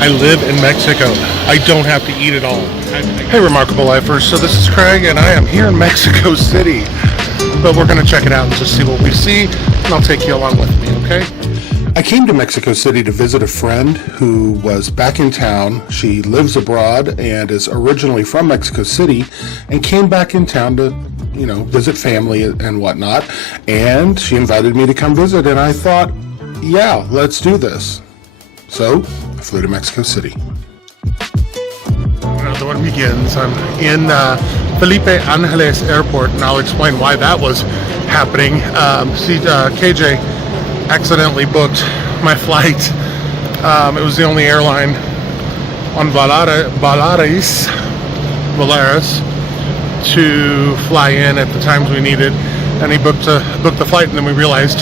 I live in Mexico. I don't have to eat it all. Hey, Remarkable Lifers. So this is Craig, and I am here in Mexico City. But we're going to check it out and just see what we see, and I'll take you along with me, okay? I came to Mexico City to visit a friend who was back in town. She lives abroad and is originally from Mexico City and came back in town to, visit family and whatnot. And she invited me to come visit, and I thought, yeah, let's do this. So I flew to Mexico City. The one begins. I'm in Felipe Angeles Airport, and I'll explain why that was happening. KJ accidentally booked my flight. It was the only airline on Volaris to fly in at the times we needed, and he booked the flight, and then we realized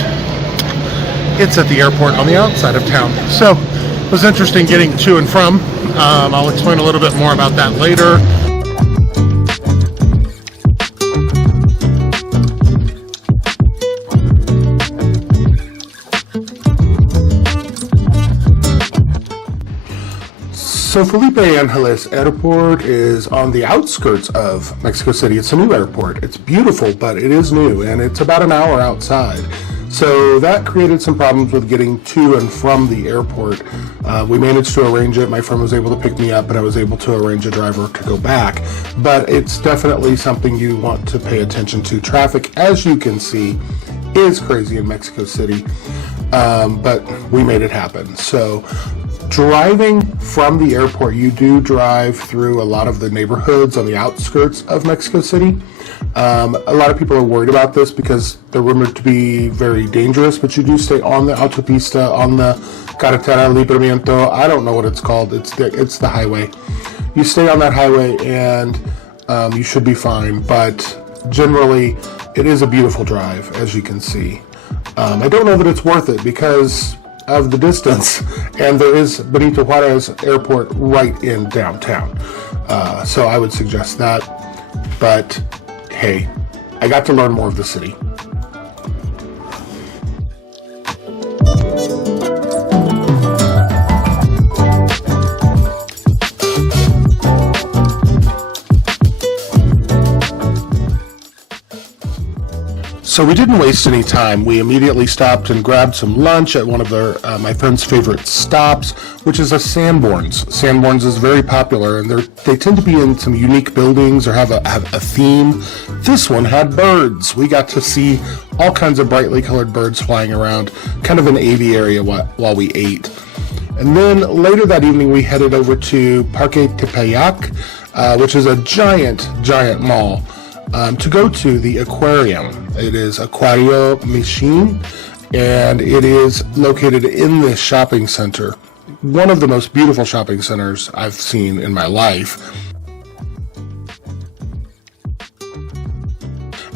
it's at the airport on the outside of town. So it was interesting getting to and from. I'll explain a little bit more about that later. So Felipe Angeles Airport is on the outskirts of Mexico City. It's a new airport. It's beautiful, but it is new, and it's about an hour outside. So that created some problems with getting to and from the airport. We managed to arrange it. My friend was able to pick me up, and I was able to arrange a driver to go back. But it's definitely something you want to pay attention to. Traffic, as you can see, is crazy in Mexico City, but we made it happen. So driving from the airport, you do drive through a lot of the neighborhoods on the outskirts of Mexico City. A lot of people are worried about this because they're rumored to be very dangerous, but you do stay on the autopista, on the Carretera Libramiento. I don't know what it's called. It's the highway. You stay on that highway and you should be fine, but generally it is a beautiful drive, as you can see. I don't know that it's worth it because of the distance, and there is Benito Juarez Airport right in downtown. So I would suggest that, but hey, I got to learn more of the city. So we didn't waste any time. We immediately stopped and grabbed some lunch at one of my friend's favorite stops, which is a Sanborns. Sanborns is very popular, and they tend to be in some unique buildings or have a theme. This one had birds. We got to see all kinds of brightly colored birds flying around, kind of an aviary while we ate. And then later that evening, we headed over to Parque Tepeyac, which is a giant mall, to go to the aquarium. It is Aquarium Machine, and it is located in this shopping center. One of the most beautiful shopping centers I've seen in my life.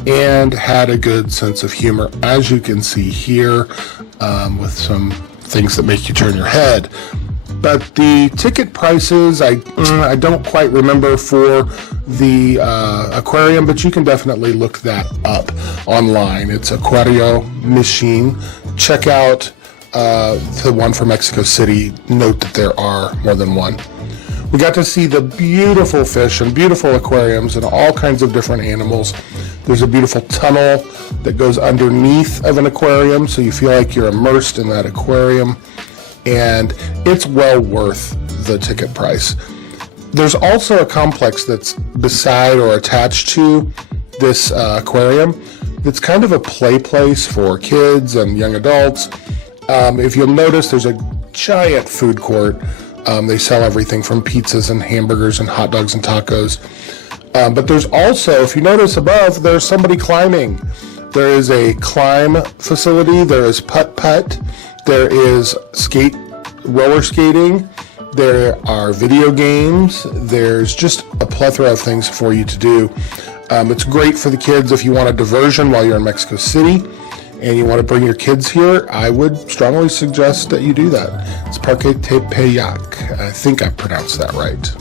And had a good sense of humor, as you can see here, with some things that make you turn your head. But the ticket prices, I don't quite remember for the aquarium, but you can definitely look that up online. It's Aquarium Machine. Check out the one for Mexico City. Note that there are more than one. We got to see the beautiful fish and beautiful aquariums and all kinds of different animals. There's a beautiful tunnel that goes underneath of an aquarium, so you feel like you're immersed in that aquarium. And it's well worth the ticket price. There's also a complex that's beside or attached to this aquarium. It's kind of a play place for kids and young adults. If you'll notice, there's a giant food court. They sell everything from pizzas and hamburgers and hot dogs and tacos. But there's also, if you notice above, there's somebody climbing. There is a climb facility. There is putt-putt. There is roller skating. There are video games. There's just a plethora of things for you to do. It's great for the kids if you want a diversion while you're in Mexico City and you want to bring your kids here. I would strongly suggest that you do that. It's Parque Tepeyac. I think I pronounced that right.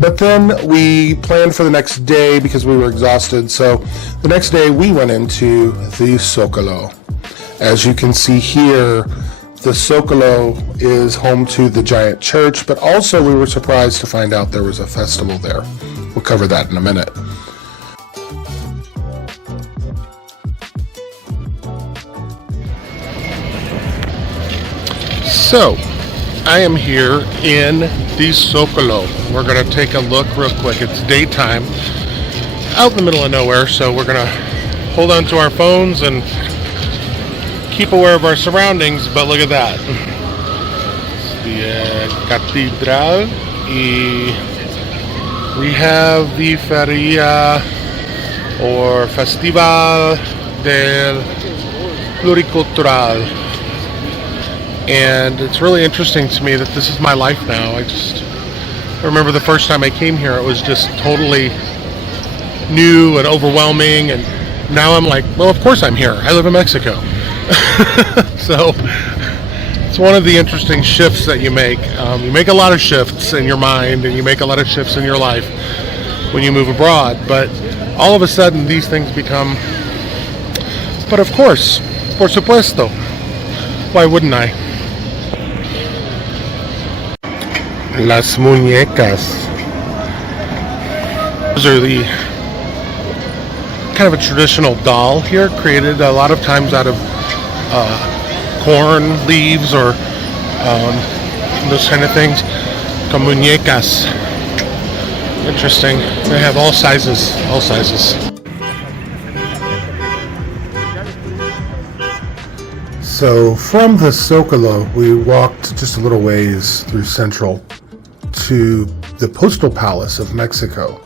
But then we planned for the next day because we were exhausted. So the next day we went into the Zocalo. As you can see here, The Zocalo is home to the giant church, but also we were surprised to find out there was a festival there. We'll cover that in a minute. So, I am here in the Zocalo. We're going to take a look real quick. It's daytime, out in the middle of nowhere, so we're going to hold on to our phones and keep aware of our surroundings, but look at that. It's the Catedral, we have the Feria or Festival del Pluricultural, and it's really interesting to me that this is my life now. I remember the first time I came here, it was just totally new and overwhelming, and now I'm like, well, of course I'm here. I live in Mexico. So it's one of the interesting shifts that you make. You make a lot of shifts in your mind, and you make a lot of shifts in your life when you move abroad, but all of a sudden these things become, but of course, por supuesto, why wouldn't I? Las muñecas. Those are the kind of a traditional doll here, created a lot of times out of corn leaves or those kind of things. Con muñecas. Interesting. They have all sizes, all sizes. So from the Zocalo, we walked just a little ways through Central to the Postal Palace of Mexico.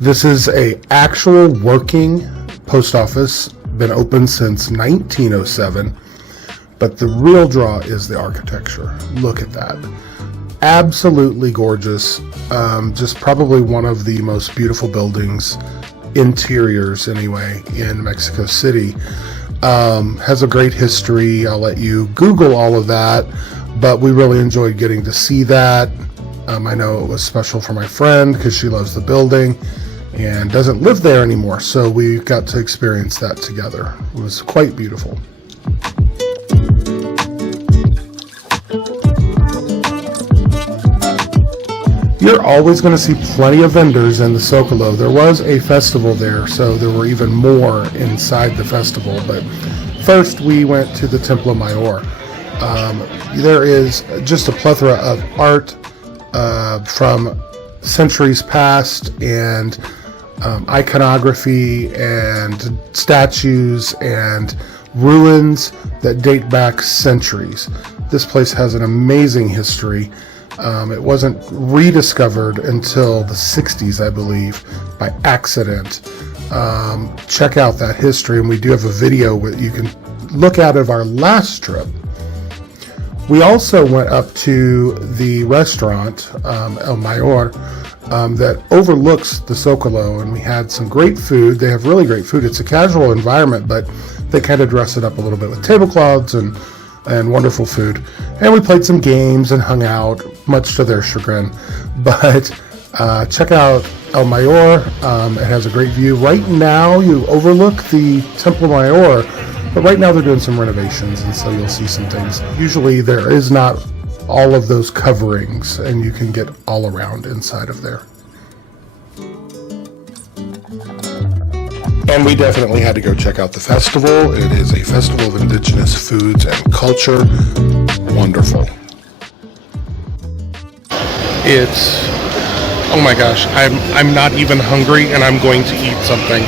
This is a actual working post office, been open since 1907, but the real draw is the architecture. Look at that. Absolutely gorgeous. Just probably one of the most beautiful buildings, interiors anyway, in Mexico City. Has a great history. I'll let you Google all of that, but we really enjoyed getting to see that. I know it was special for my friend because she loves the building and doesn't live there anymore, so we got to experience that together. It was quite beautiful. You're always going to see plenty of vendors in the Zocalo. There was a festival there, so there were even more inside the festival. But first, we went to the Templo Mayor. There is just a plethora of art from centuries past, and iconography and statues and ruins that date back centuries. This place has an amazing history. It wasn't rediscovered until the 60s, I believe, by accident. Check out that history, and we do have a video that you can look at of our last trip. We also went up to the restaurant, El Mayor, that overlooks the Zocalo, and we had some great food. They have really great food. It's a casual environment, but they kind of dress it up a little bit with tablecloths and wonderful food. And we played some games and hung out, much to their chagrin. But check out El Mayor. It has a great view. Right now, you overlook the Templo Mayor, but right now they're doing some renovations, and so you'll see some things. Usually there is not all of those coverings, and you can get all around inside of there. And we definitely had to go check out the festival. It is a festival of indigenous foods and culture. Wonderful. It's, oh my gosh, I'm not even hungry, and I'm going to eat something.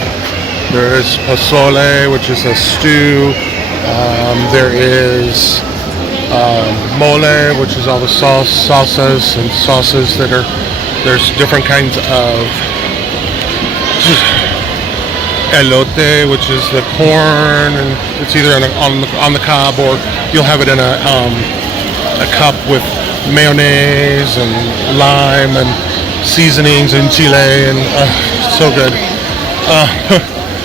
There is pozole, which is a stew. There is mole, which is all the salsas and sauces that are, there's different kinds of elote, which is the corn, and it's either on the cob, or you'll have it in a cup with mayonnaise and lime and seasonings and chile, and so good.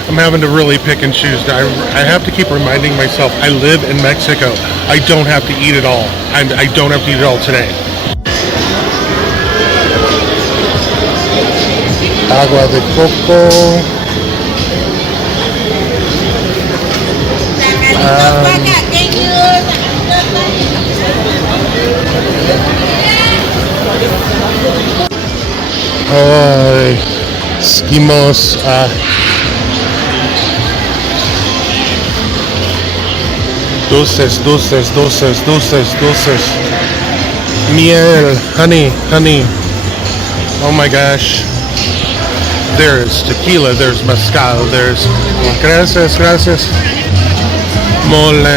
I'm having to really pick and choose. I have to keep reminding myself I live in Mexico. I don't have to eat it all. I don't have to eat it all today. Agua de coco. Ay, seguimos a dulces, dulces, dulces, dulces, dulces. Miel, honey, honey. Oh my gosh. There's tequila, there's mezcal, there's... Gracias, gracias. Mole.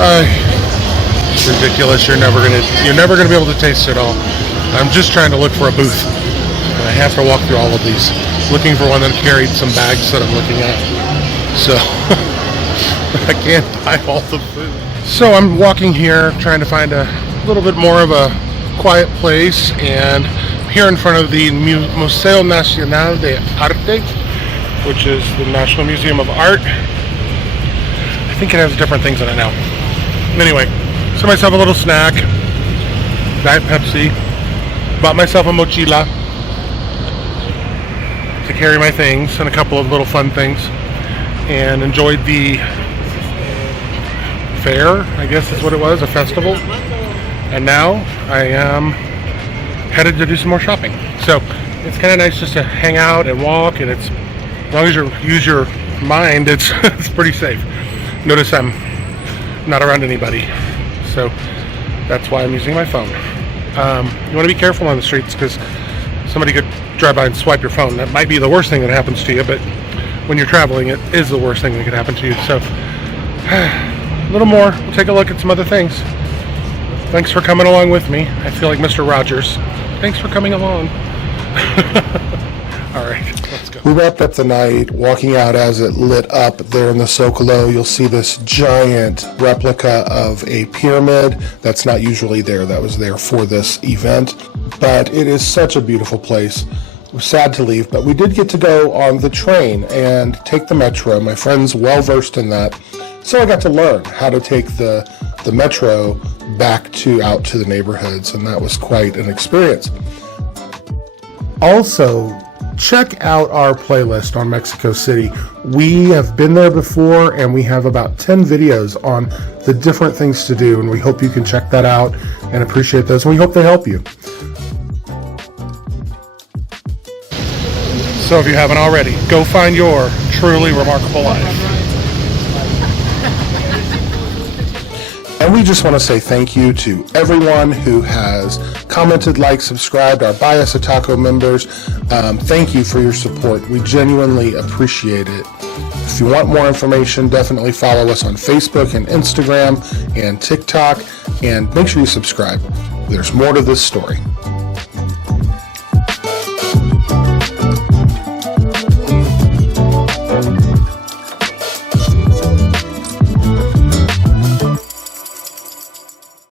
Ay. It's ridiculous. You're never gonna be able to taste it all. I'm just trying to look for a booth. And I have to walk through all of these, looking for one that carried some bags that I'm looking at. So I can't buy all the food. So I'm walking here, trying to find a little bit more of a quiet place, and here in front of the Museo Nacional de Arte, which is the National Museum of Art. I think it has different things in it now. Anyway, so myself a little snack, Diet Pepsi, bought myself a mochila to carry my things and a couple of little fun things, and enjoyed the fair, I guess is what it was, a festival. And now I am headed to do some more shopping. So it's kind of nice just to hang out and walk, and it's, as long as you use your mind, it's it's pretty safe. Notice I'm not around anybody, so that's why I'm using my phone. You want to be careful on the streets, because somebody could drive by and swipe your phone. That might be the worst thing that happens to you, but when you're traveling, it is the worst thing that could happen to you. So a little more, we'll take a look at some other things. Thanks for coming along with me. I feel like Mr. Rogers. Thanks for coming along. All right, let's go. We wrapped up the night walking out as it lit up there in the Zocalo. You'll see this giant replica of a pyramid that's not usually there. That was there for this event. But it is such a beautiful place. We're sad to leave, but we did get to go on the train and take the metro. My friend's well versed in that. So I got to learn how to take the metro back out to the neighborhoods, and that was quite an experience. Also, check out our playlist on Mexico City. We have been there before, and we have about 10 videos on the different things to do, and we hope you can check that out and appreciate those, and we hope they help you. So if you haven't already, go find your truly remarkable life. And we just want to say thank you to everyone who has commented, liked, subscribed, our Buy Us a Taco members. Thank you for your support. We genuinely appreciate it. If you want more information, definitely follow us on Facebook and Instagram and TikTok, and make sure you subscribe. There's more to this story.